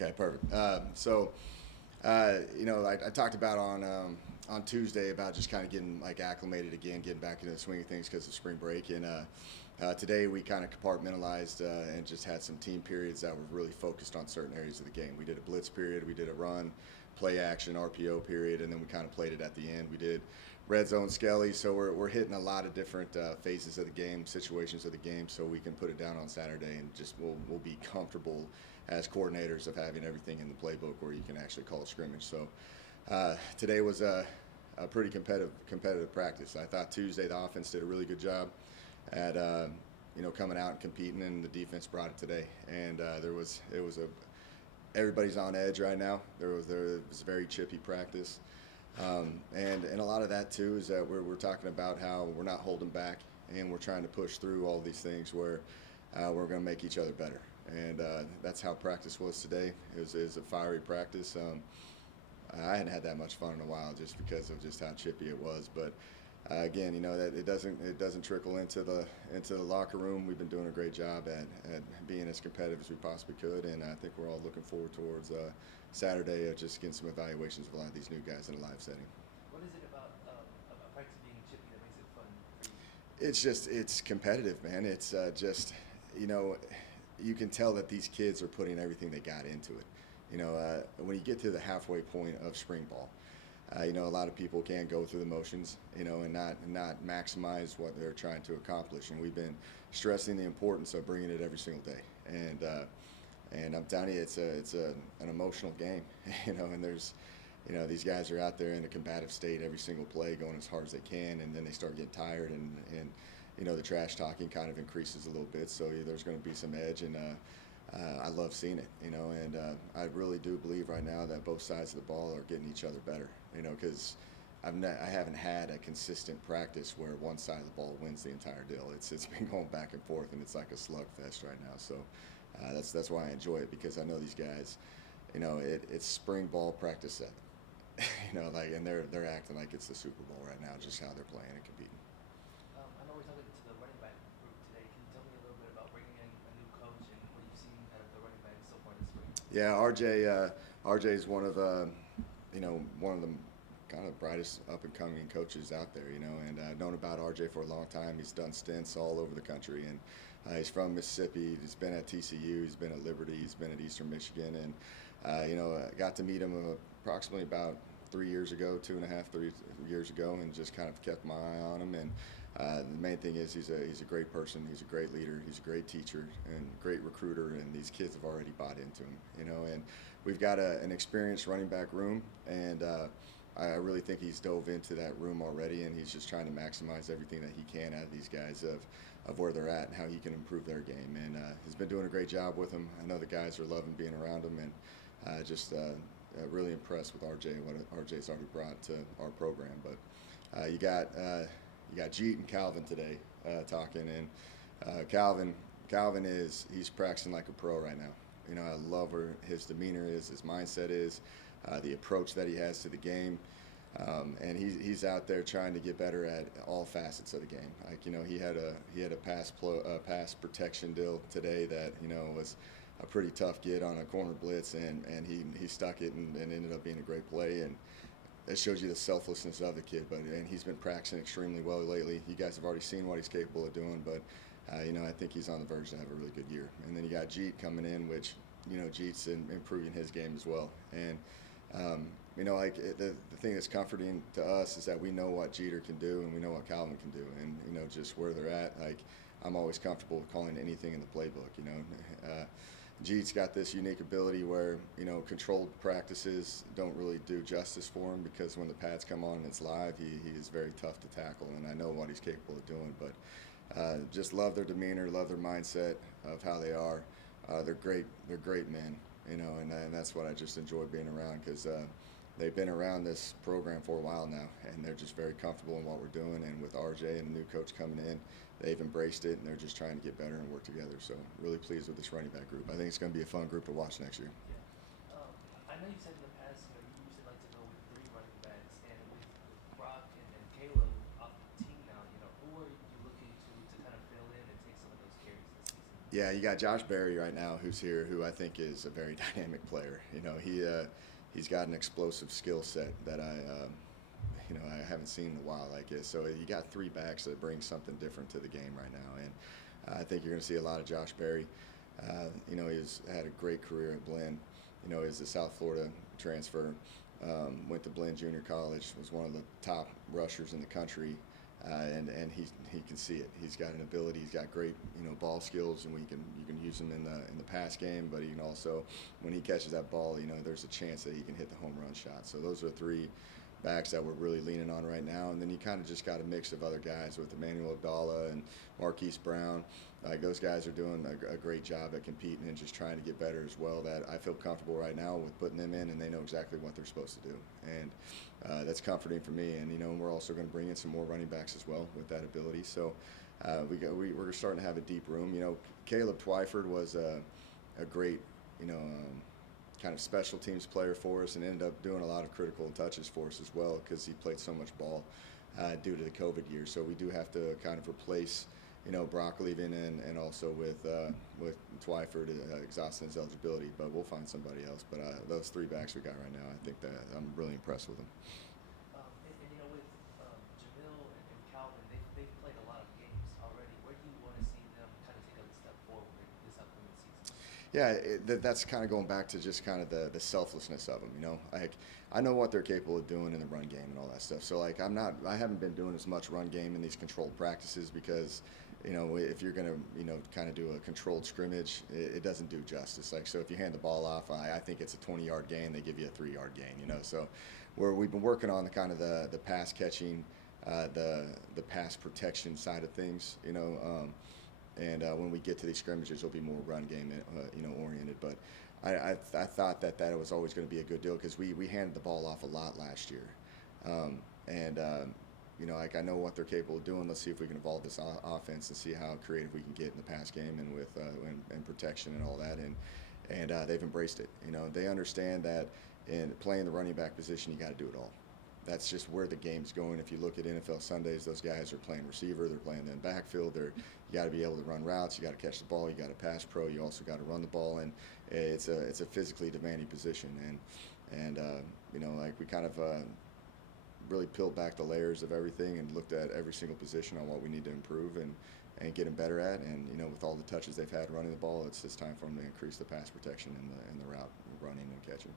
Okay, perfect. I talked about on Tuesday about just kind of getting like acclimated again, getting back into the swing of things because of spring break, and today we kind of compartmentalized and just had some team periods that were really focused on certain areas of the game. We did a blitz period, we did a run, play action, RPO period, and then we kind of played it at the end. We did red zone skelly, so we're hitting a lot of different phases of the game, situations of the game, so we can put it down on Saturday and just we'll be comfortable as coordinators of having everything in the playbook where you can actually call a scrimmage. So today was a pretty competitive practice. I thought Tuesday the offense did a really good job at coming out and competing, and the defense brought it today. And everybody's on edge right now. There was a very chippy practice. And a lot of that too is that we're talking about how we're not holding back and we're trying to push through all these things where we're going to make each other better. And that's how practice was today. It was a fiery practice. I hadn't had that much fun in a while just because of just how chippy it was. But again, that it doesn't trickle into the locker room. We've been doing a great job at being as competitive as we possibly could, and I think we're all looking forward towards Saturday just getting some evaluations of a lot of these new guys in a live setting. What is it about practice being chippy that makes it fun for you? It's competitive, man. It's just you can tell that these kids are putting everything they got into it. When you get to the halfway point of spring ball, a lot of people can go through the motions, and not maximize what they're trying to accomplish. And we've been stressing the importance of bringing it every single day. And I'm telling you, it's an emotional game, and there's, these guys are out there in a combative state every single play, going as hard as they can, and then they start getting tired, and the trash talking kind of increases a little bit. So there's going to be some edge, and I love seeing it, and I really do believe right now that both sides of the ball are getting each other better, because I haven't had a consistent practice where one side of the ball wins the entire deal. It's been going back and forth, and it's like a slugfest right now. So that's why I enjoy it, because I know these guys, it's spring ball practice set, and they're acting like it's the Super Bowl right now, just how they're playing and competing. I know we're talking to the running back group today. Can you tell me a little bit about bringing in a new coach and what you've seen out of the running backs so far this spring? Yeah, RJ is one of the kind of brightest up and coming coaches out there, and I've known about RJ for a long time. He's done stints all over the country, and he's from Mississippi. He's been at TCU, he's been at Liberty, he's been at Eastern Michigan, and got to meet him approximately about 3 years ago, 3 years ago, and just kind of kept my eye on him. And the main thing is he's a great person, he's a great leader, he's a great teacher, and great recruiter, and these kids have already bought into him, and we've got an experienced running back room, and I really think he's dove into that room already, and he's just trying to maximize everything that he can out of these guys of where they're at and how he can improve their game. And he's been doing a great job with them. I know the guys are loving being around him, and just really impressed with RJ and what RJ's already brought to our program. But you got Jeet and Calvin today talking, and Calvin he's practicing like a pro right now. I love where his demeanor is, his mindset is, the approach that he has to the game, and he's out there trying to get better at all facets of the game. Like he had a pass protection deal today that was a pretty tough get on a corner blitz, and he stuck it and ended up being a great play. And it shows you the selflessness of the kid. And he's been practicing extremely well lately. You guys have already seen what he's capable of doing, but I think he's on the verge to have a really good year. And then you got Jeet coming in, which Jeet's improving his game as well. And the thing that's comforting to us is that we know what Jeter can do and we know what Calvin can do, and just where they're at. Like, I'm always comfortable calling anything in the playbook. Jeet's got this unique ability where controlled practices don't really do justice for him, because when the pads come on and it's live, he is very tough to tackle, and I know what he's capable of doing. But just love their demeanor, love their mindset of how they are. They're great men, and that's what I just enjoy being around, because they've been around this program for a while now, and they're just very comfortable in what we're doing. And with RJ and the new coach coming in, they've embraced it, and they're just trying to get better and work together. So really pleased with this running back group. I think it's going to be a fun group to watch next year. Yeah. I know you said in the past, you usually like to go with 3 running backs, and with Brock and Caleb off the team now, who are you looking to kind of fill in and take some of those carries this season? Yeah, you got Josh Berry right now, who's here, who I think is a very dynamic player. You know, he's got an explosive skill set that I haven't seen in a while like it. So you got three backs that bring something different to the game right now, and I think you're going to see a lot of Josh Berry. He's had a great career at Blinn. He's a South Florida transfer. Went to Blinn Junior College. Was one of the top rushers in the country, and he can see it. He's got an ability. He's got great ball skills, and you can use him in the pass game. But he can also, when he catches that ball, there's a chance that he can hit the home run shot. So those are three backs that we're really leaning on right now. And then you kind of just got a mix of other guys with Emmanuel Abdallah and Marquise Brown. Those guys are doing a great job at competing and just trying to get better as well. That I feel comfortable right now with putting them in, and they know exactly what they're supposed to do. And that's comforting for me. And we're also going to bring in some more running backs as well with that ability. So we're starting to have a deep room. Caleb Twyford was a great kind of special teams player for us, and ended up doing a lot of critical touches for us as well because he played so much ball due to the COVID year. So we do have to kind of replace Brock leaving and also with Twyford exhausting his eligibility, but we'll find somebody else. But those three backs we got right now, I think that I'm really impressed with them. With Jamil and Calvin, they've played a lot of games already. Where do you want to see them kind of take a step forward this upcoming season? Yeah, that's kind of going back to just kind of the selflessness of them. I know what they're capable of doing in the run game and all that stuff. So I haven't been doing as much run game in these controlled practices because if you're going to kind of do a controlled scrimmage, it doesn't do justice. So if you hand the ball off, I think it's a 20-yard gain, they give you a 3-yard gain. So we've been working on the kind of the pass catching, the pass protection side of things. And when we get to these scrimmages, it'll be more run game, oriented. But I thought that was always going to be a good deal because we handed the ball off a lot last year, I know what they're capable of doing. Let's see if we can evolve this offense and see how creative we can get in the pass game and with and protection and all that. And they've embraced it. They understand that in playing the running back position, you got to do it all. That's just where the game's going. If you look at NFL Sundays, those guys are playing receiver, they're playing in backfield. You got to be able to run routes, you got to catch the ball, you got to pass pro, you also got to run the ball, and it's a physically demanding position. And we kind of really peeled back the layers of everything and looked at every single position on what we need to improve and get them better at. And with all the touches they've had running the ball, it's time for them to increase the pass protection and the route running and catching.